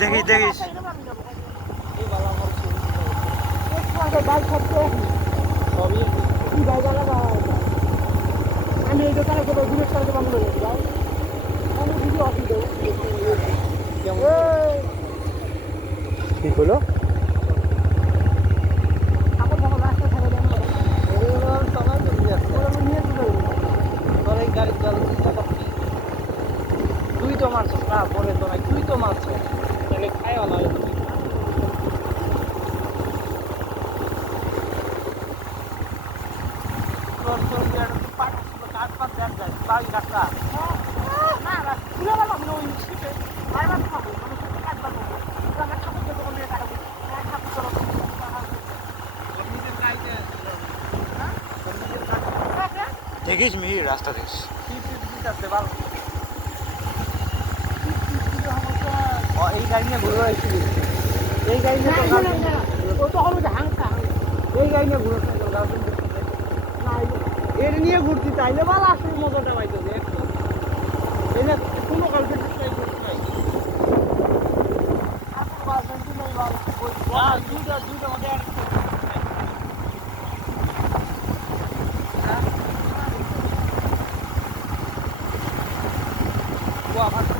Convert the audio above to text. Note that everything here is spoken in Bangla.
দেখিস দেখিস আমি এই দোকানে কোথাও দূরের সাথে বাংলা যাই আমি ভিডিও অসুবিধা কি হলো তুই তো মারছ না পরে তো নাই তুই তো মারছ তাহলে খাইও না দেখিস মিহির রাস্তা দেখিস এই গাড়ি নিয়ে ঘুরে আসছিল এই গাড়ি নিয়ে এই গাড়ি নিয়ে ঘুরে এর নিয়ে ঘুরতে চাইলে ভালো আসলে মজাটা পাইতো এনে কোনো কালকে দুইটা মধ্যে Wow,